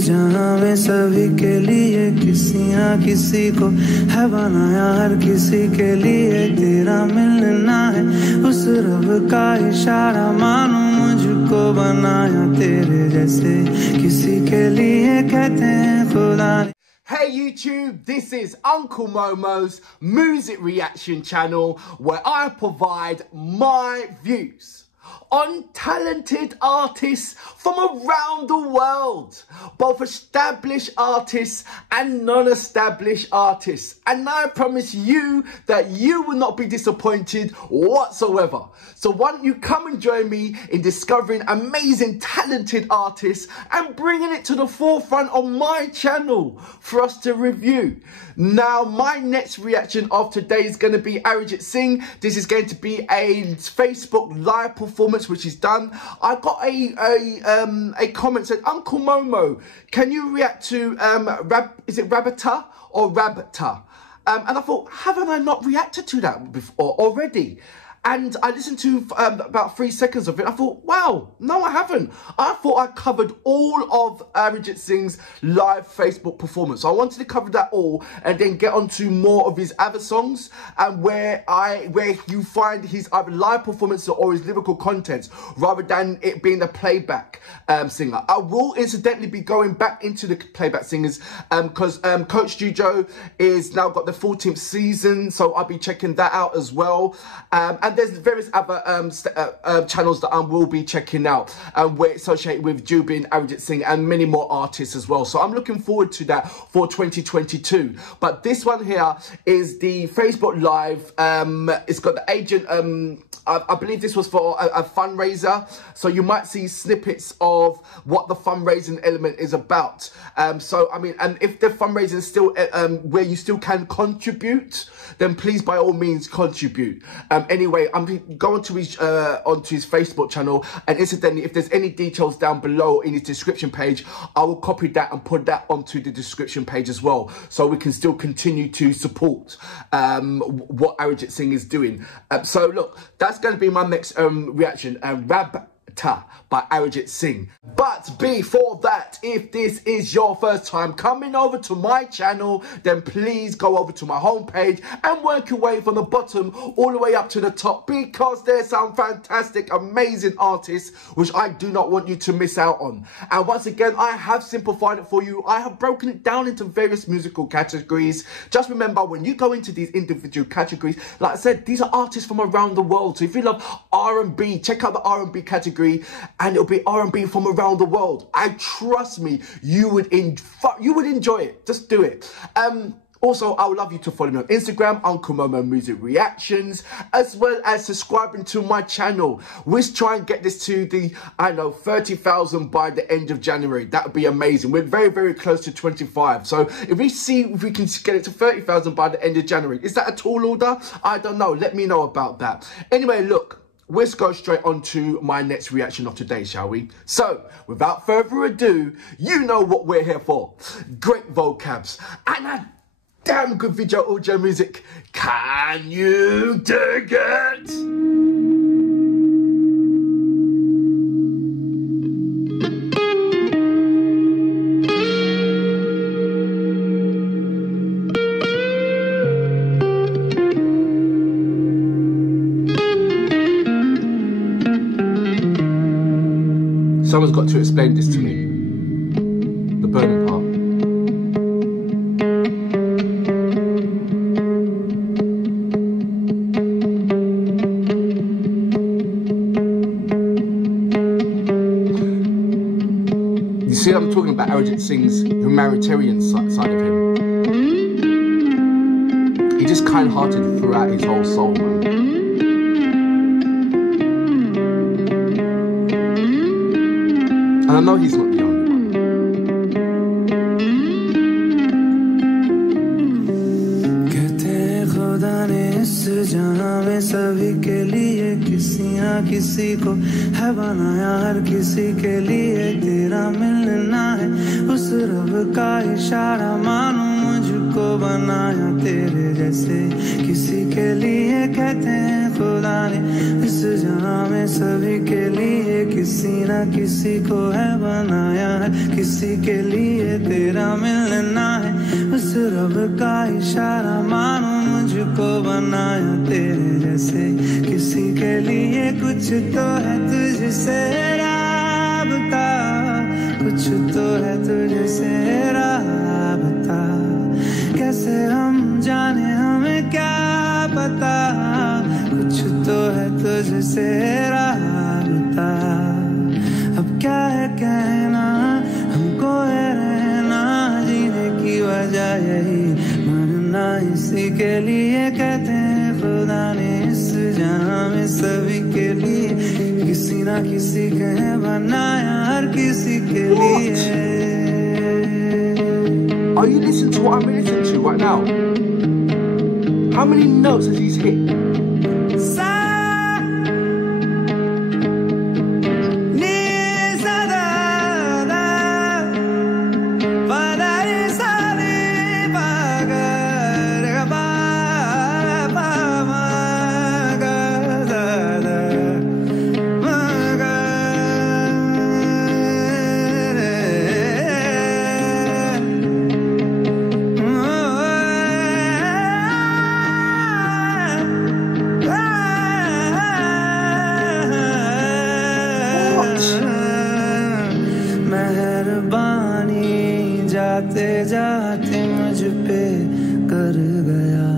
जहां में सभी के लिए किसी ना किसी को है बनाया, हर किसी के लिए तेरा मिलना है उस रब का इशारा, मानो मुझको बनाया तेरे जैसे किसी के लिए कहते हैं खुदा। Hey YouTube, this is Uncle Momo's music reaction channel where I provide my views on talented artists from around the world, both established artists and non-established artists, and I promise you that you will not be disappointed whatsoever. So why don't you come and join me in discovering amazing talented artists and bringing it to the forefront of my channel for us to review. Now my next reaction of today is going to be ARIJIT SINGH. This is going to be a Facebook live performance which is done. I got a comment said, Uncle Momo, can you react to is it Raabta or Raabta? And I thought, haven't I not reacted to that before already? And I listened to about 3 seconds of it. I thought, wow, no, I haven't. I thought I covered all of ARIJIT SINGH's live Facebook performance. So I wanted to cover that all and then get on to more of his other songs and where you find his either live performance or his lyrical contents rather than it being a playback singer. I will incidentally be going back into the playback singers because Coach Jujo is now got the 14th season, so I'll be checking that out as well. And there's various other channels that I will be checking out where it's associated with Jubin, ARIJIT SINGH and many more artists as well. So I'm looking forward to that for 2022. But this one here is the Facebook Live. It's got the agent, I believe this was for a fundraiser. So you might see snippets of what the fundraising element is about. So, I mean, and if the fundraising is still where you still can contribute, then please by all means contribute. Anyway, I'm going to his onto his Facebook channel, and incidentally, if there's any details down below in his description page, I will copy that and put that onto the description page as well, so we can still continue to support what ARIJIT SINGH is doing. So look, that's going to be my next reaction, Raabta by ARIJIT SINGH. But before that, if this is your first time coming over to my channel, then please go over to my homepage and work your way from the bottom all the way up to the top, because there's some fantastic, amazing artists which I do not want you to miss out on. And once again, I have simplified it for you. I have broken it down into various musical categories. Just remember, when you go into these individual categories, like I said, these are artists from around the world. So if you love R&B, check out the R&B category, and it'll be R&B from around the world. I trust me, you would enjoy it. Just do it. Also, I would love you to follow me on Instagram, Uncle Momo Music Reactions, as well as subscribing to my channel. Let's try and get this to the, I know, 30,000 by the end of January. That would be amazing. We're very, very close to 25. So if we see if we can get it to 30,000 by the end of January, is that a tall order? I don't know. Let me know about that. Anyway, look. Let's go straight on to my next reaction of today, shall we? So, without further ado, you know what we're here for. Great vocabs and a damn good video audio music. Can you dig it? Someone's got to explain this to me. The burning part. You see, I'm talking about ARIJIT SINGH's humanitarian side of him. He just kind-hearted throughout his whole soul, man. And I know he's not the only one. कहते हैं खुदा ने इस जहां में सभी के लिए किसी ना किसी को है बनाया, हर किसी के लिए तेरा मिलना है उस रब का इशारा, मानो मुझको बनाया तेरे जैसे किसी के लिए कहते हैं खुदा ने इस जहां में सभी के लिए किसी ना किसी को है बनाया है किसी के लिए तेरा मिलना है उस रब का इशारा मानो मुझको बनाया तेरे जैसे किसी के लिए कुछ तो है तुझसे राबता कुछ तो है तुझसे राबता कैसे हम जाने हमें क्या पता कुछ तो है तुझसे राबता अब क्या है कहना हमको है रहना जीने की वजह यही मरना इसी के लिए कहते हैं खुदा ने इस जहां में सभी के लिए किसी ना किसी के बनाया हर किसी के लिए Are you listening to what I'm listening to right now? How many notes has he hit? जाते जाते मुझ पे कर गया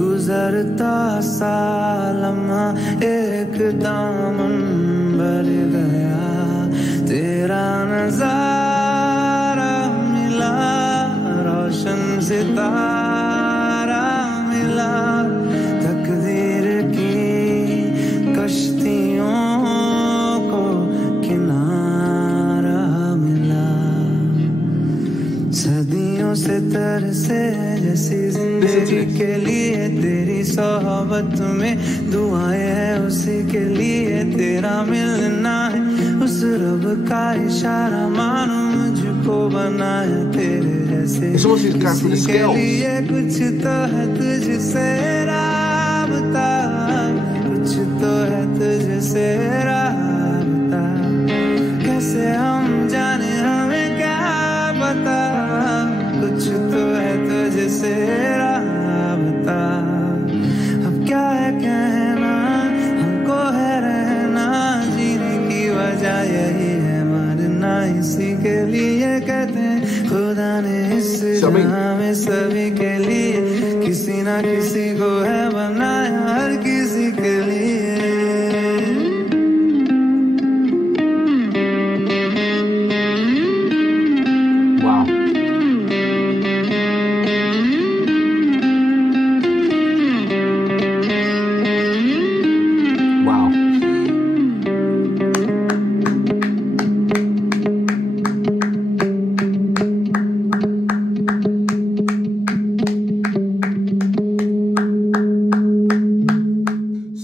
गुजरता सालमा एक दामन भर गया तेरा नजारा मिला रोशन सितारा मिला तकदीर की कश्तियों को किनारा मिला सदियों से तरसे जैसी जिंदगी के लिए तेरी सोहबत में दुआएं है उसी के लिए तेरा मिलना है उस रब का इशारा मानो मुझको बनाया तेरे जैसे किसी के लिए कुछ तो है तुझसे राबता कुछ तो है तुझसे राबता कैसे हम जाने हमें क्या पता कुछ तो है तुझसे राबता अब क्या है कहना हमको है रहना जीने की वजह यही है मरना इसी के लिए कहते हैं खुदा ने इस जहां में सभी के लिए किसी ना किसी को है बनाया हर किसी के लिए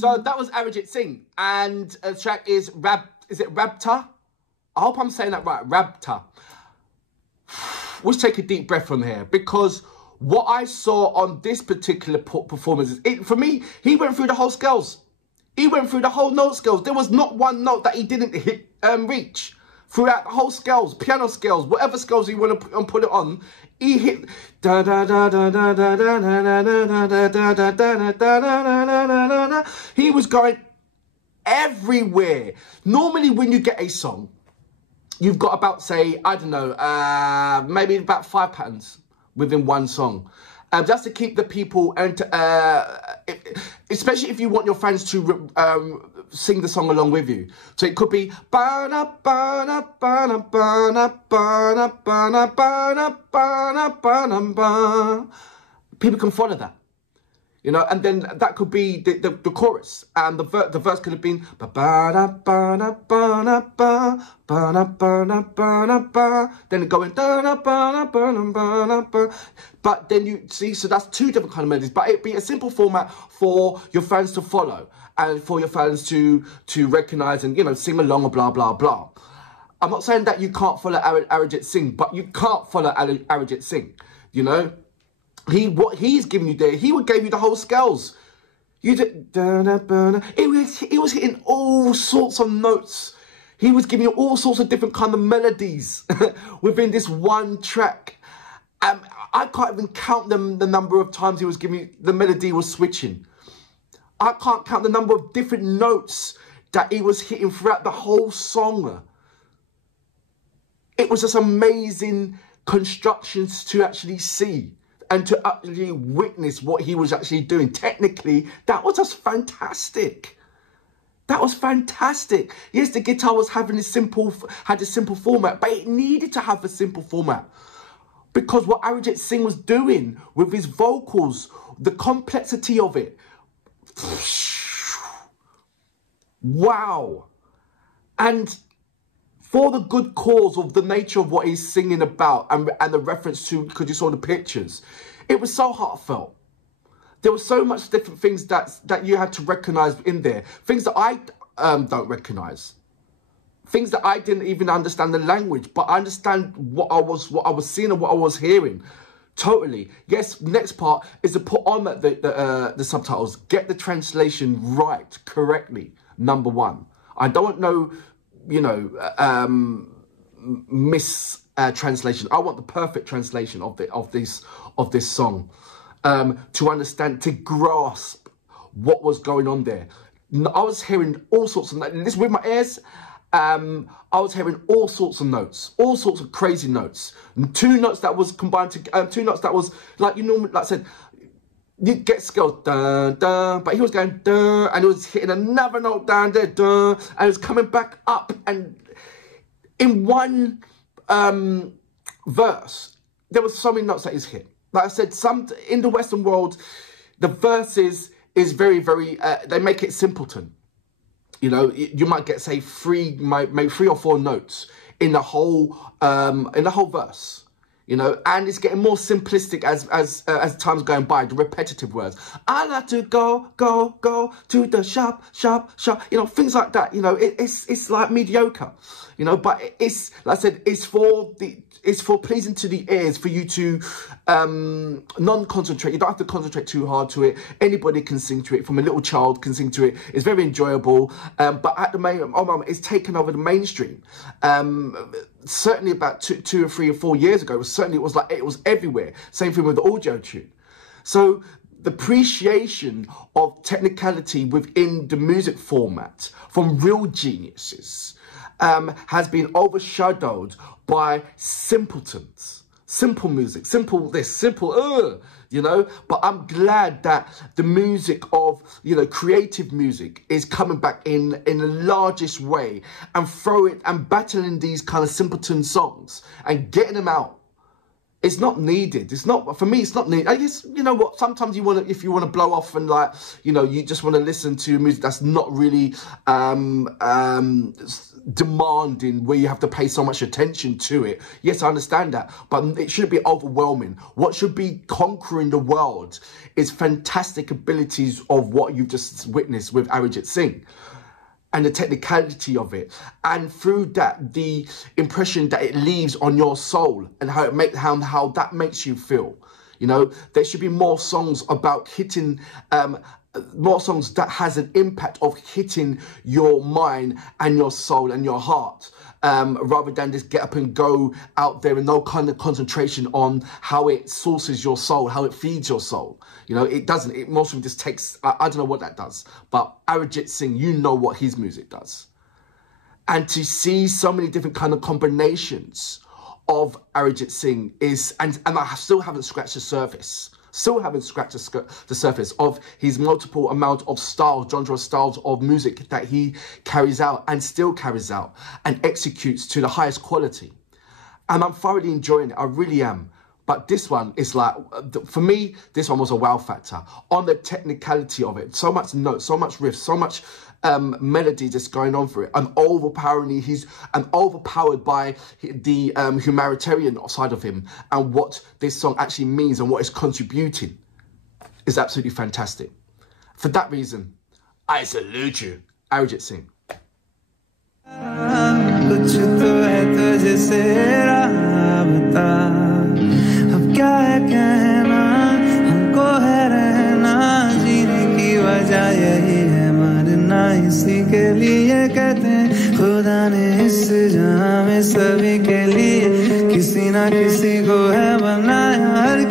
So that was ARIJIT Singh, and the track is Raabta? I hope I'm saying that right, Raabta. Let's take a deep breath from here, because what I saw on this particular performance, for me, he went through the whole scales. He went through the whole note scales. There was not one note that he didn't hit, reach. Throughout the whole scales, piano scales, whatever scales you want to put it on, he hit da da da da da da da da da da da da da da da. He was going everywhere. Normally when you get a song, you've got about, say, I don't know, maybe about 5 patterns within one song. Just to keep the people, and especially if you want your fans to sing the song along with you. So it could be ba-na, ba-na, ba-na, ba-na, ba-na, ba-na, ba-na, ba-na, ba-na, ba. People can follow that. You know, and then that could be the chorus, and the verse could have been ba ba da ba da ba da ba ba da ba da ba da ba. Then going da da ba da ba da ba da ba. But then you see, so that's 2 different kind of melodies. But it'd be a simple format for your fans to follow and for your fans to recognize and, you know, sing along or blah blah blah. I'm not saying that you can't follow Arijit Singh, but you can't follow Arijit Singh. You know, what he's giving you there, he would give you the whole scales. You did, he was hitting all sorts of notes. He was giving you all sorts of different kind of melodies within this one track. I can't even count the number of times he was giving you, the melody was switching. I can't count the number of different notes that he was hitting throughout the whole song. It was just amazing constructions to actually see and to actually witness what he was actually doing. Technically, that was just fantastic. That was fantastic. Yes, the guitar was having a simple format, but it needed to have a simple format. Because what Arijit Singh was doing with his vocals, the complexity of it. Wow. And for the good cause of the nature of what he's singing about and the reference to, because you saw the pictures, it was so heartfelt. There were so much different things that you had to recognise in there. Things that I don't recognise. Things that I didn't even understand the language, but I understand what I was seeing and what I was hearing. Totally. Yes, next part is to put on the subtitles. Get the translation right, correctly, number one. I don't know, you know, translation. I want the perfect translation of this song, to understand, to grasp what was going on there. I was hearing all sorts of this with my ears. I was hearing all sorts of notes, all sorts of crazy notes. And two notes that was combined to two notes that was like you normally, like I said, you get scales, dun, dun, but he was going dun, and he was hitting another note down there, dun, and it was coming back up. And in one verse, there was so many notes that he's hit. Like I said, in the Western world, the verses is very, very. They make it simpleton. You know, you might get say maybe 3 or 4 notes in the whole verse. You know, and it's getting more simplistic as time's going by. The repetitive words. I like to go to the shop. You know, things like that. You know, it's like mediocre. You know, but it's like I said, it's for pleasing to the ears, for you to non-concentrate. You don't have to concentrate too hard to it. Anybody can sing to it. From a little child can sing to it. It's very enjoyable. But at the moment, it's taken over the mainstream. Certainly about 2 or 3 or 4 years ago, it was everywhere. Same thing with the audio tune. So the appreciation of technicality within the music format from real geniuses has been overshadowed by simpletons. Simple music, simple this, simple you know. But I'm glad that the music of, you know, creative music is coming back in the largest way and battling these kind of simpleton songs and getting them out. It's not needed. It's not, for me, it's not needed. I guess, you know what, sometimes you want to, if you want to blow off and like, you know, you just want to listen to music that's not really demanding, where you have to pay so much attention to it. Yes, I understand that, but it shouldn't be overwhelming. What should be conquering the world is fantastic abilities of what you've just witnessed with Arijit Singh. And the technicality of it, and through that, the impression that it leaves on your soul, and how that makes you feel. You know, there should be more songs about hitting, more songs that has an impact of hitting your mind and your soul and your heart, rather than just get up and go out there and no kind of concentration on how it sources your soul, how it feeds your soul. You know, it doesn't. It mostly just takes, I don't know what that does. But Arijit Singh, you know what his music does. And to see so many different kind of combinations of Arijit Singh is, and I still haven't scratched the surface. Still haven't scratched the surface of his multiple amount of styles, genre styles of music that he carries out and still carries out and executes to the highest quality. And I'm thoroughly enjoying it. I really am. But this one is like, for me, this one was a wow factor on the technicality of it. So much notes, so much riffs, so much melody just going on for it. And he's overpowered by the humanitarian side of him and what this song actually means and what it's contributing is absolutely fantastic. For that reason, I salute you, Arijit Singh. तुझसे राबता। अब क्या है कहना, हमको है रहना, जीने की वजह यही है, मरना इसी के लिए कहते हैं। खुदा ने इस जहां में सभी के लिए किसी ना किसी को है बनाया, हर